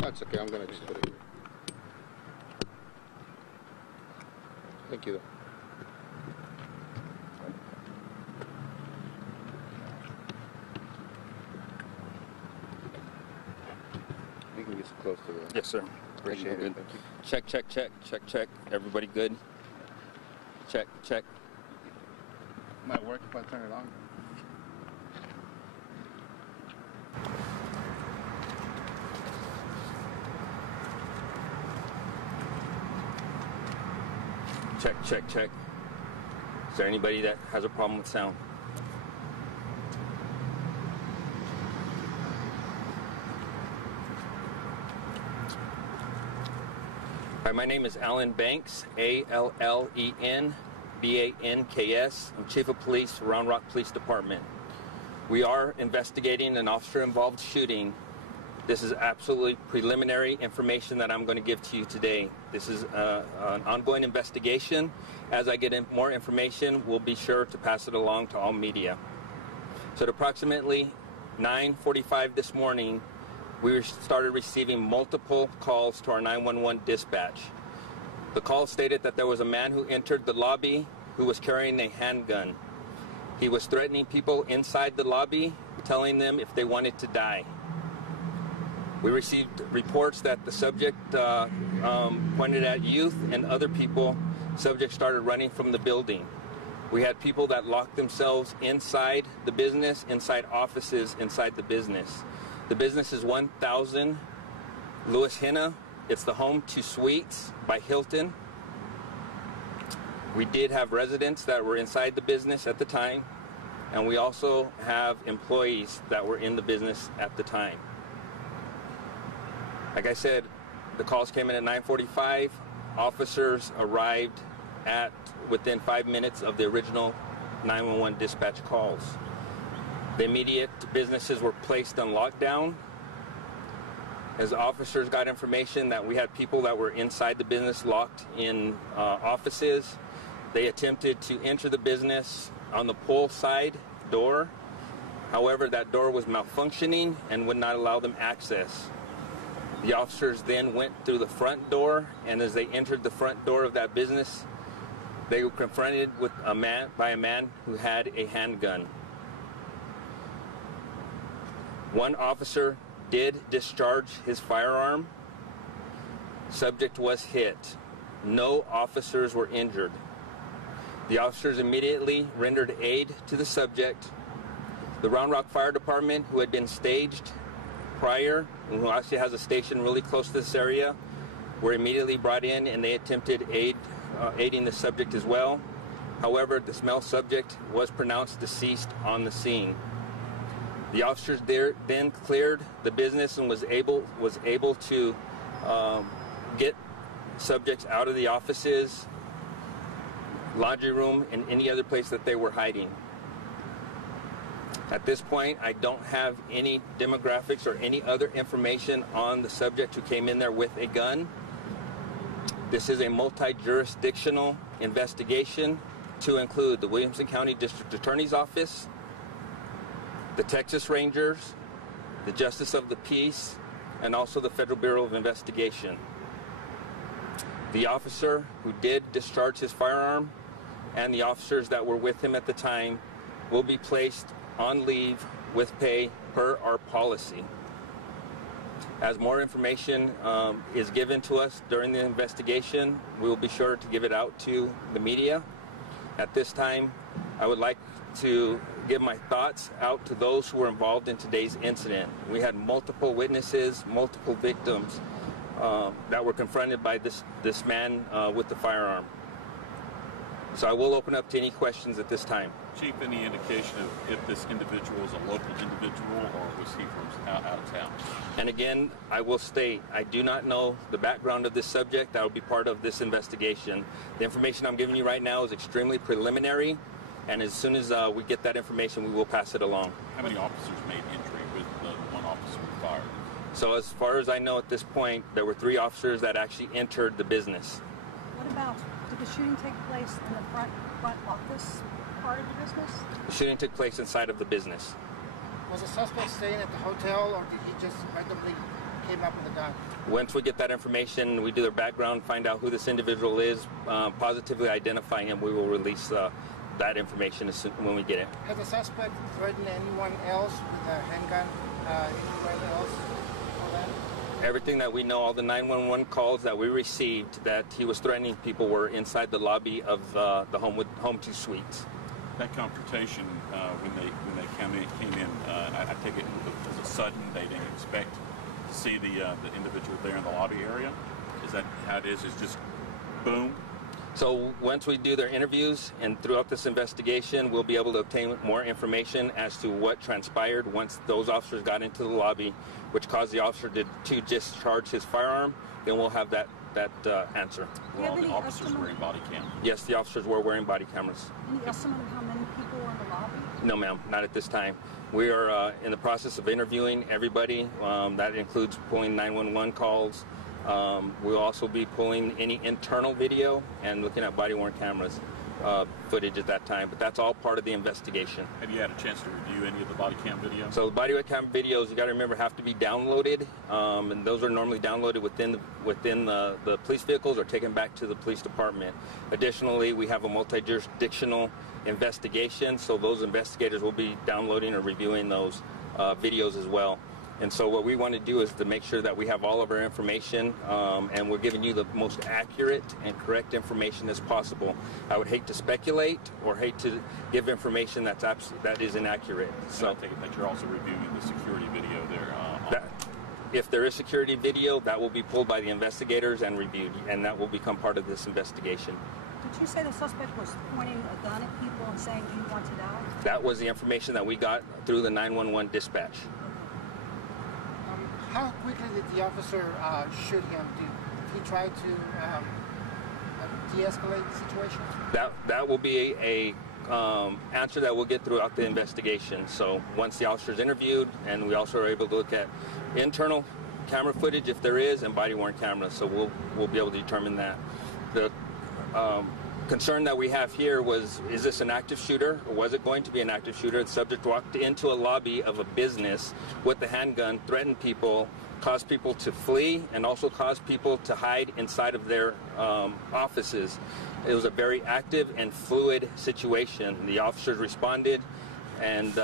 That's okay, I'm gonna just put it here. Thank you. You can get close to the... Yes, sir. Appreciate it. Good. Thank you. Check, check, check, check, check. Everybody good? Check, check. Might work if I turn it on. Check, check, check. Is there anybody that has a problem with sound? Hi, my name is Allen Banks, A-L-L-E-N-B-A-N-K-S. I'm Chief of Police, Round Rock Police Department. We are investigating an officer-involved shooting. This is absolutely preliminary information that I'm going to give to you today. This is an ongoing investigation. As I get more information, we'll be sure to pass it along to all media. So at approximately 9:45 this morning, we started receiving multiple calls to our 911 dispatch. The call stated that there was a man who entered the lobby who was carrying a handgun. He was threatening people inside the lobby, telling them if they wanted to die. We received reports that the subject pointed at youth and other people. Subject started running from the building. We had people that locked themselves inside the business, inside offices, inside the business. The business is 1000 Louis Henna. It's the Home to Suites by Hilton. We did have residents that were inside the business at the time, and we also have employees that were in the business at the time. Like I said, the calls came in at 9:45. Officers arrived at within 5 minutes of the original 911 dispatch calls. The immediate businesses were placed on lockdown. As officers got information that we had people that were inside the business locked in offices, they attempted to enter the business on the pull side door. However, that door was malfunctioning and would not allow them access. The officers then went through the front door, and as they entered the front door of that business, they were confronted with by a man who had a handgun. One officer did discharge his firearm. Subject was hit. No officers were injured. The officers immediately rendered aid to the subject. The Round Rock Fire Department, who had been staged prior, and who actually has a station really close to this area, were immediately brought in, and they attempted aiding the subject as well. However, the male subject was pronounced deceased on the scene. The officers there then cleared the business and was able to get subjects out of the offices, laundry room, and any other place that they were hiding. At this point, I don't have any demographics or any other information on the subject who came in there with a gun. This is a multi-jurisdictional investigation to include the Williamson County District Attorney's Office, the Texas Rangers, the Justice of the Peace, and also the Federal Bureau of Investigation. The officer who did discharge his firearm and the officers that were with him at the time will be placed on leave with pay per our policy. As more information is given to us during the investigation, we will be sure to give it out to the media. At this time, I would like to give my thoughts out to those who were involved in today's incident. We had multiple witnesses, multiple victims that were confronted by this man with the firearm. So I will open up to any questions at this time. Chief, any indication of if this individual is a local individual or was he from out of town? And again, I will state, I do not know the background of this subject. That will be part of this investigation. The information I'm giving you right now is extremely preliminary, and as soon as we get that information, we will pass it along. How many officers made entry with the one officer who fired? So as far as I know at this point, there were 3 officers that actually entered the business. What about, did the shooting take place in the front office part of the business? The shooting took place inside of the business. Was the suspect staying at the hotel, or did he just randomly came up with a gun? Once we get that information, we do their background, find out who this individual is, positively identify him, we will release that information when we get it. Has the suspect threatened anyone else with a handgun anywhere else for that? Everything that we know, all the 911 calls that we received that he was threatening people were inside the lobby of the Home 2 Suites. That confrontation, when they came in, I take it was a sudden. They didn't expect to see the individual there in the lobby area. Is that how it is? It's just boom. So once we do their interviews and throughout this investigation, we'll be able to obtain more information as to what transpired once those officers got into the lobby, which caused the officer to discharge his firearm. Then we'll have that answer. Were all the officers wearing body cam? Yes, the officers were wearing body cameras. Any estimate of how many people were in the lobby? No, ma'am, not at this time. We are in the process of interviewing everybody. That includes pulling 911 calls. We'll also be pulling any internal video and looking at body-worn cameras footage at that time. But that's all part of the investigation. Have you had a chance to review any of the body cam videos? So the body cam videos, you got to remember, have to be downloaded, and those are normally downloaded within the police vehicles or taken back to the police department. Additionally, we have a multi-jurisdictional investigation, so those investigators will be downloading or reviewing those videos as well. And so what we want to do is to make sure that we have all of our information, and we're giving you the most accurate and correct information as possible. I would hate to speculate or hate to give information that is inaccurate. So I take it that you're also reviewing the security video there. If there is security video, that will be pulled by the investigators and reviewed, and that will become part of this investigation. Did you say the suspect was pointing a gun at people and saying he wanted out? That was the information that we got through the 911 dispatch. How quickly did the officer shoot him? Did he try to de-escalate the situation? That will be a answer that we'll get throughout the investigation. So once the officer is interviewed, and we also are able to look at internal camera footage if there is, and body-worn cameras. So we'll be able to determine that. The concern that we have here was, is this an active shooter, or was it going to be an active shooter? The subject walked into a lobby of a business with a handgun, threatened people, caused people to flee, and also caused people to hide inside of their offices. It was a very active and fluid situation. The officers responded and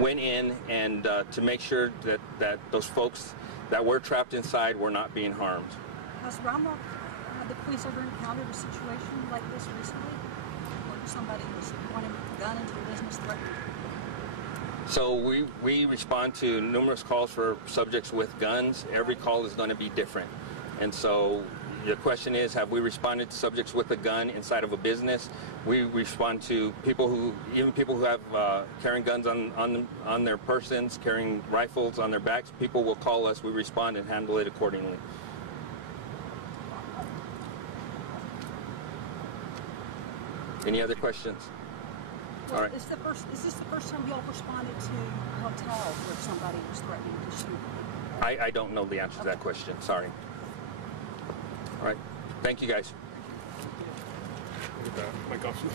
went in and to make sure that those folks that were trapped inside were not being harmed. Has Round-Rock, the police ever encountered a situation like this recently, where somebody was wanting a gun into a business threatening? So we respond to numerous calls for subjects with guns. Every call is going to be different. And so the question is, have we responded to subjects with a gun inside of a business? We respond to even people who have carrying guns on their persons, carrying rifles on their backs. People will call us. We respond and handle it accordingly. Any other questions? Well, All right. is this the first time y'all responded to a hotel where somebody was threatening to shoot? I don't know the answer to that question. Sorry. All right. Thank you, guys. Mike Austin.